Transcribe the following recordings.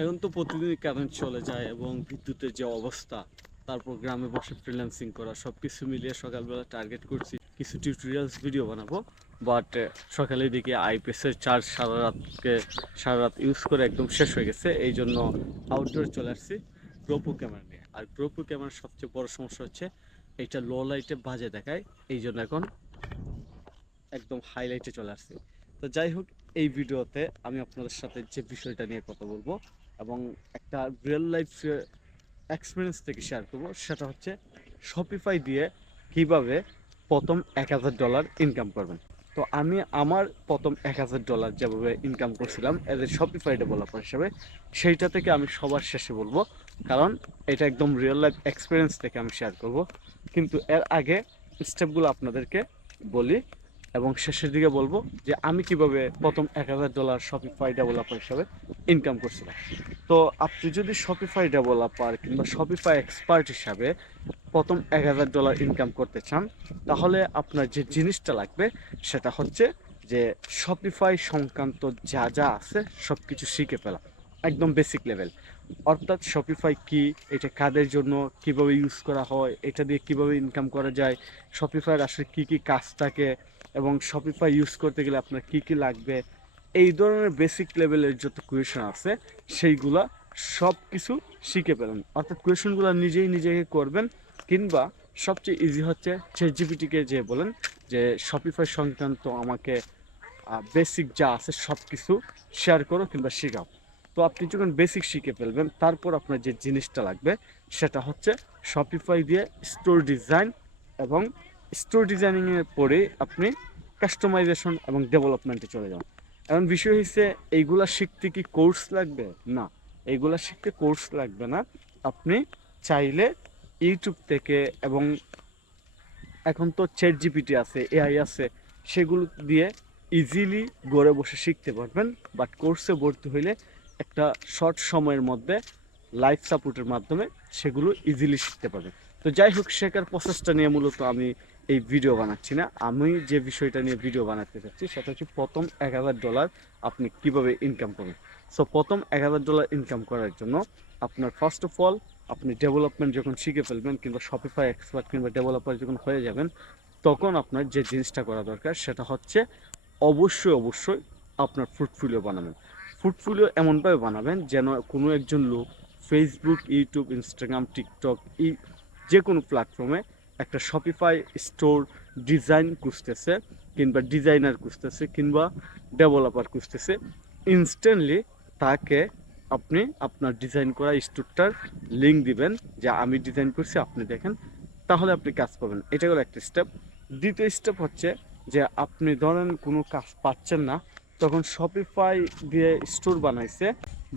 এখন তো প্রতিদিনই কারেন্ট চলে যায় এবং বিদ্যুতের যে অবস্থা, তারপর গ্রামে বসে ফ্রিল্যান্সিং করা, সব কিছু মিলিয়ে সকালবেলা টার্গেট করছি কিছু টিউটোরিয়ালস ভিডিও বানাবো। বাট সকালে দেখি আইপিএসের চার্জ সারা রাত ইউজ করে একদম শেষ হয়ে গেছে। এই জন্য আউটডোরে চলে আসছি গ্রোপো ক্যামেরা নিয়ে। আর গ্রোপো ক্যামেরার সবচেয়ে বড় সমস্যা হচ্ছে এটা লো লাইটে বাজে দেখায়, এই জন্য এখন একদম হাইলাইটে চলে আসছি। তো যাই হোক, এই ভিডিওতে আমি আপনাদের সাথে যে বিষয়টা নিয়ে কথা বলবো এবং একটা রিয়েল লাইফ এক্সপিরিয়েন্স থেকে শেয়ার করবো, সেটা হচ্ছে শপিফাই দিয়ে কিভাবে প্রথম $1000 ইনকাম করবেন। তো আমি আমার প্রথম $1000 যেভাবে ইনকাম করছিলাম এজ এ শপিফাই ডেভেলপার হিসেবে, সেইটা থেকে আমি সবার শেষে বলবো, কারণ এটা একদম রিয়েল লাইফ এক্সপিরিয়েন্স থেকে আমি শেয়ার করব। কিন্তু এর আগে স্টেপগুলো আপনাদেরকে বলি এবং শেষের দিকে বলবো যে আমি কিভাবে প্রথম $1000 শপিফাই ডেভেলপার হিসাবে ইনকাম করছিলাম। তো আপনি যদি শপিফাই ডেভেলপার কিংবা শপিফাই এক্সপার্ট হিসাবে প্রথম $1000 ইনকাম করতে চান, তাহলে আপনার যে জিনিসটা লাগবে সেটা হচ্ছে যে শপিফাই সংক্রান্ত যা যা আছে সব কিছু শিখে ফেলা, একদম বেসিক লেভেল। অর্থাৎ শপিফাই কি, এটা কাদের জন্য, কিভাবে ইউজ করা হয়, এটা দিয়ে কিভাবে ইনকাম করা যায়, শপিফাইয়ের আসলে কি কি কাজ থাকে এবং শপিফাই ইউজ করতে গেলে আপনার কি কি লাগবে, এই ধরনের বেসিক লেভেলের যত কোয়েশন আছে সেইগুলা সব কিছু শিখে পেলেন। অর্থাৎ কোয়েশনগুলো নিজেই নিজেকে করবেন, কিংবা সবচেয়ে ইজি হচ্ছে চ্যাটজিপিটিকে যে বলেন যে শপিফাই সংক্রান্ত আমাকে বেসিক যা আছে সব কিছু শেয়ার করো কিংবা শেখাও। তো আপনি যখন বেসিক শিখে ফেলবেন, তারপর আপনার যে জিনিসটা লাগবে সেটা হচ্ছে শপিফাই দিয়ে স্টোর ডিজাইন, এবং স্টোর ডিজাইনিংয়ের পরে আপনি কাস্টমাইজেশন এবং ডেভেলপমেন্টে চলে যান। এখন বিষয় হচ্ছে এইগুলা শিখতে কি কোর্স লাগবে? না, এইগুলা শিখতে কোর্স লাগবে না। আপনি চাইলে ইউটিউব থেকে, এবং এখন তো চ্যাট জিপিটি আছে, এআই আছে, সেগুলো দিয়ে ইজিলি ঘরে বসে শিখতে পারবেন। বাট কোর্সে ভর্তি হইলে একটা শর্ট সময়ের মধ্যে লাইফ সাপোর্টের মাধ্যমে সেগুলো ইজিলি শিখতে পারবেন। তো যাই হোক, শেখার প্রসেসটা নিয়ে মূলত আমি এই ভিডিও বানাচ্ছি না। আমি যে বিষয়টা নিয়ে ভিডিও বানাতে চাচ্ছি সেটা হচ্ছে প্রথম $1000 আপনি কিভাবে ইনকাম করবেন। সো প্রথম $1000 ইনকাম করার জন্য আপনার ফার্স্ট অফ অল, আপনি ডেভেলপমেন্ট যখন শিখে ফেলবেন কিংবা শপিফাই এক্সপার্ট কিংবা ডেভেলপার যখন হয়ে যাবেন, তখন আপনার যে জিনিসটা করা দরকার সেটা হচ্ছে অবশ্যই আপনার পোর্টফোলিও বানাবেন। পোর্টফোলিও এমনভাবে বানাবেন যেন কোনো একজন লোক ফেসবুক, ইউটিউব, ইনস্টাগ্রাম, টিকটক, যে কোনো প্ল্যাটফর্মে একটা শপিফাই স্টোর ডিজাইন খুঁজতেছে কিংবা ডিজাইনার খুঁজতেছে কিংবা ডেভেলপার খুঁজতেছে, ইনস্ট্যান্টলি তাকে আপনি আপনার ডিজাইন করা স্টোরটার লিঙ্ক দিবেন যে আমি ডিজাইন করছি, আপনি দেখেন, তাহলে আপনি কাজ পাবেন। এটা হলো একটা স্টেপ। দ্বিতীয় স্টেপ হচ্ছে যে আপনি ধরেন কোনো কাজ পাচ্ছেন না, তখন শপিফাই দিয়ে স্টোর বানাইছে,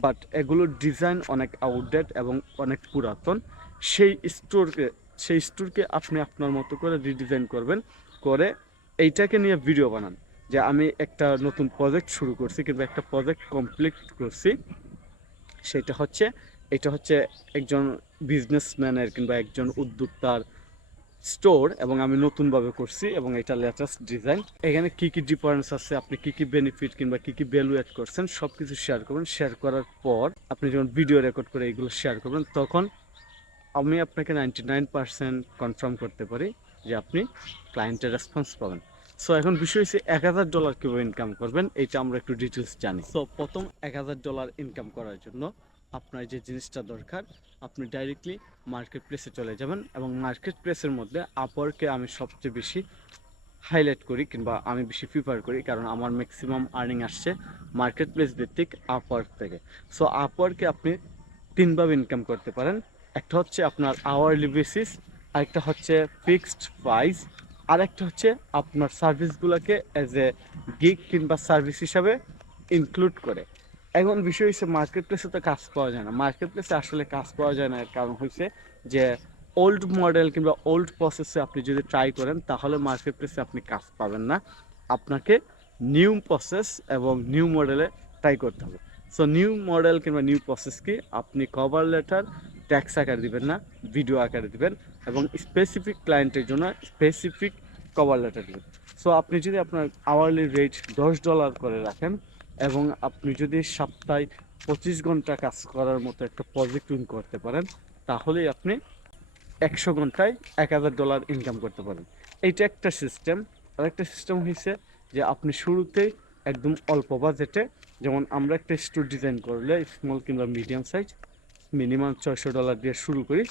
বাট এগুলোর ডিজাইন অনেক আউটডেট এবং অনেক পুরাতন। সেই স্টোরকে আপনি আপনার মতো করে রিডিজাইন করবেন, করে এইটাকে নিয়ে ভিডিও বানান যে আমি একটা নতুন প্রজেক্ট শুরু করছি কিংবা একটা প্রজেক্ট কমপ্লিট করছি। সেটা হচ্ছে, এটা হচ্ছে একজন বিজনেসম্যানের কিংবা একজন উদ্যোক্তার স্টোর এবং আমি নতুনভাবে করছি এবং এটা লেটেস্ট ডিজাইন। এখানে কি কি ডিফারেন্স আছে, আপনি কি কি বেনিফিট কিংবা কি কি ভ্যালু অ্যাড করছেন সব কিছু শেয়ার করবেন। শেয়ার করার পর আপনি যখন ভিডিও রেকর্ড করে এগুলো শেয়ার করবেন, তখন আমি আপনাকে 99% কনফার্ম করতে পারি যে আপনি ক্লায়েন্টের রেসপন্স পাবেন। সো এখন বিষয় হচ্ছে $1000 কীভাবে ইনকাম করবেন, এইটা আমরা একটু ডিটেলস জানি। সো প্রথম $1000 ইনকাম করার জন্য আপনার যে জিনিসটা দরকার, আপনি ডাইরেক্টলি মার্কেট প্লেসে চলে যাবেন এবং মার্কেট প্লেসের মধ্যে আপওয়ার্ককে আমি সবচেয়ে বেশি হাইলাইট করি কিংবা আমি বেশি প্রিফার করি, কারণ আমার ম্যাক্সিমাম আর্নিং আসছে মার্কেট প্লেস ভিত্তিক আপওয়ার্ক থেকে। সো আপওয়ার্কে আপনি তিনভাবে ইনকাম করতে পারেন। একটা হচ্ছে আপনার আওয়ারলি বেসিস, আরেকটা হচ্ছে ফিক্সড প্রাইস, আরেকটা হচ্ছে আপনার সার্ভিসগুলোকে অ্যাজ এ গিগ কিংবা সার্ভিস হিসাবে ইনক্লুড করে। এখন বিষয় হচ্ছে মার্কেট প্লেসে তো কাজ পাওয়া যায় না। মার্কেট প্লেসে আসলে কাজ পাওয়া যায় না, এর কারণ হচ্ছে যে ওল্ড মডেল কিংবা ওল্ড প্রসেসে আপনি যদি ট্রাই করেন, তাহলে মার্কেট প্লেসে আপনি কাজ পাবেন না। আপনাকে নিউ প্রসেস এবং নিউ মডেলে ট্রাই করতে হবে। সো নিউ মডেল কিংবা নিউ প্রসেস কি, আপনি কভার লেটার ট্যাক্স আকারে দিবেন না, ভিডিও আকারে দিবেন এবং স্পেসিফিক ক্লায়েন্টের জন্য স্পেসিফিক কভার লেটার দিবেন। সো আপনি যদি আপনার আওয়ারলি রেট $10 করে রাখেন, এবং আপনি যদি সপ্তাহে 25 ঘন্টা কাজ করার মতো একটা প্রজেক্ট উইন করতে পারেন, তাহলেই আপনি 100 ঘন্টায় $1000 ইনকাম করতে পারেন। এইটা একটা সিস্টেম। আরেকটা সিস্টেম হয়েছে যে আপনি শুরুতেই একদম অল্প বাজেটে, যেমন আমরা একটা স্টোর ডিজাইন করলে স্মল কিংবা মিডিয়াম সাইজ মিনিমাম $600 দিয়ে শুরু করি।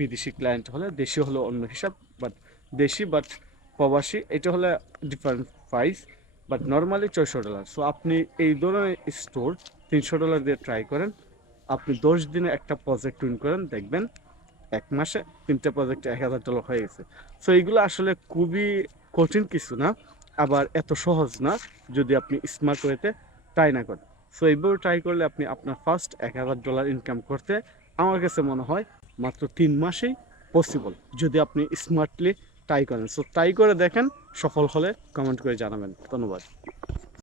বিদেশি ক্লায়েন্ট হলে, দেশি হলে অন্য হিসাব, বাট দেশি বাট প্রবাসী এটা হলে different price, but normally $600। So আপনি এই ধরনের স্টোর $300 দিয়ে ট্রাই করেন, আপনি 10 দিনে একটা প্রজেক্ট উইন করেন, দেখবেন 1 মাসে 3টে প্রজেক্টে $1000 হয়ে গেছে। সো এইগুলো আসলে খুবই কঠিন কিছু না, আবার এত সহজ না যদি আপনি স্মার্ট ওয়েতে ট্রাই না করেন। সো এইভাবে ট্রাই করলে আপনি আপনার ফার্স্ট $1000 ইনকাম করতে আমার কাছে মনে হয় মাত্র 3 মাসেই পসিবল, যদি আপনি স্মার্টলি ট্রাই করেন। সো ট্রাই করে দেখেন, সফল হলে কমেন্ট করে জানাবেন। ধন্যবাদ।